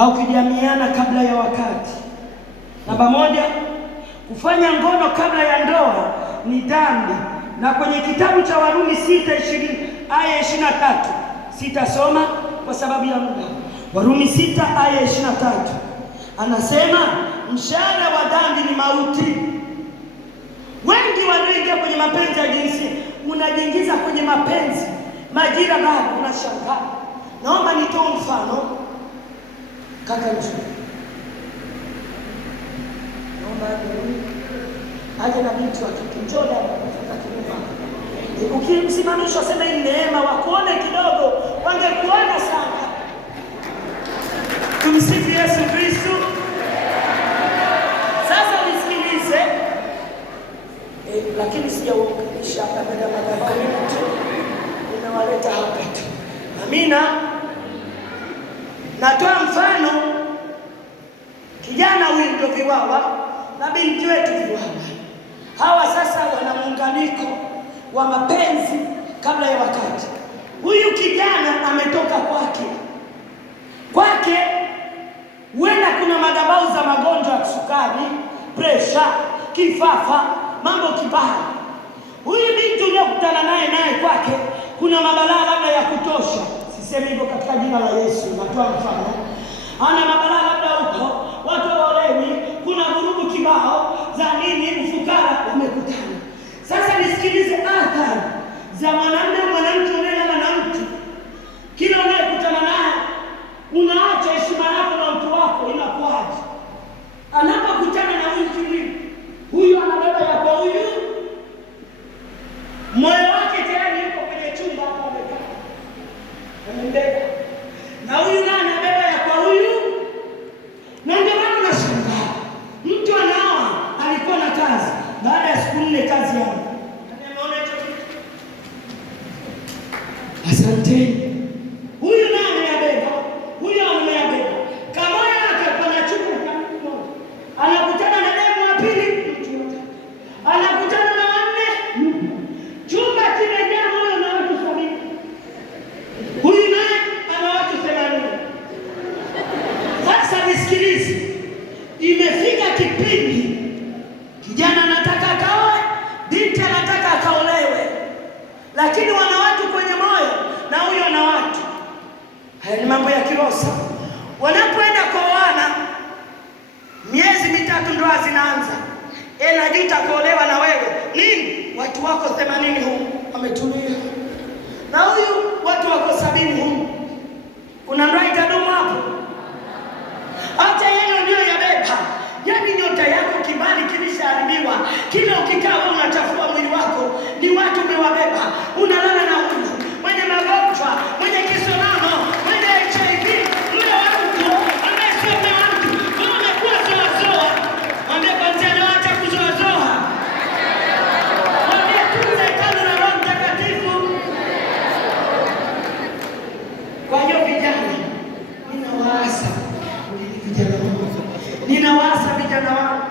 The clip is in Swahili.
au kujamiana kabla ya wakati. Namba moja, kufanya ngono kabla ya ndoa ni dhambi, na kwenye kitabu cha Warumi 6:20 aya 23, sitasoma kwa sababu ya muda. Warumi 6 aya 23 anasema mshahara wa dhambi ni mauti. Wengi wanaoingia kwenye mapenzi ya jinsia, unajiingiza kwenye mapenzi majira bado unashangaa. Naomba nitoe mfano. Kaka mzuri, naomba aje na binti wa kike, njoo hapa kutoka kinyuma. Ukimsimamisha sema hii neema, wakuone kidogo, wangekuona sana. Tumsifu Yesu Kristo. Sasa nisikilize, lakini sijawaunganisha hapa na madhabahu yetu, ninawaleta hapa tu. Amina. Natoa mfano, kijana huyu ndio viwawa na binti wetu viwawa. Hawa sasa wana muunganiko wa mapenzi kabla ya wakati. Huyu kijana ametoka kwake huenda kuna madhabahu za magonjwa ya sukari, presha, kifafa, mambo kibaya. Huyu binti unayokutana naye kwake kuna mabalaa labda ya kutosha. Sisemi hivyo katika jina la Yesu, natoa mfano. Ana mabalaa labda huko, watu waolewi, kuna vurugu kibao za nini, ufukara umekutana. Sasa nisikilize athari za mwanamke unayelala na mtu. Kila unayekutana naye unaacha heshima yako na mtu wako, inakuaje? Anapokutana na huyu anabeba ya kwa huyu, moyo wake tayari yuko kwenye chumba hapo amekaa. Amembeba. Na huyu naye anabeba ya kwa huyu. Na ndio maana nashangaa. Mtu anaoa alikuwa na kazi, baada ya siku 4 kazi yangu. Ameona hicho kitu. Asante. Huyu naye anabeba, huyu anabeba. Kama yeye akapanda chupa kama anakutana na demu wa pili, anakutana na wanne, chumba kimejaa moyo na watu 70. Huyu naye ana watu 80. Sasa nisikilize, imefika kipindi kijana anataka akaoe, binti anataka akaolewe, lakini wana watu kwenye moyo na huyo ana watu. Haya ni mambo ya kirosa. Wanapoenda kuoana, miezi 3 ndoa zinaanza. Najuta kuolewa na wewe. Nini? Watu wako 80 huko wametulia. Na huyu watu wako 70 huko. Kuna ndoa itadumu hapo? Hata yeye ndio yabeba. Yaani nyota yako kibali kilishaharibiwa. Kila ukikaa wewe unachafua mwili wako. Ni watu umewabeba. Unalala na huyu mwenye magonjwa, mwenye kisonono, mwenye HIV, mwenye watu ambaye sio mwanamke. Kama umekuwa zoa, mwambie kwanza na acha kuzoa. Mwambie tunza hekalu la Roho Mtakatifu. Kwa hiyo vijana, ninawaasa vijana wangu.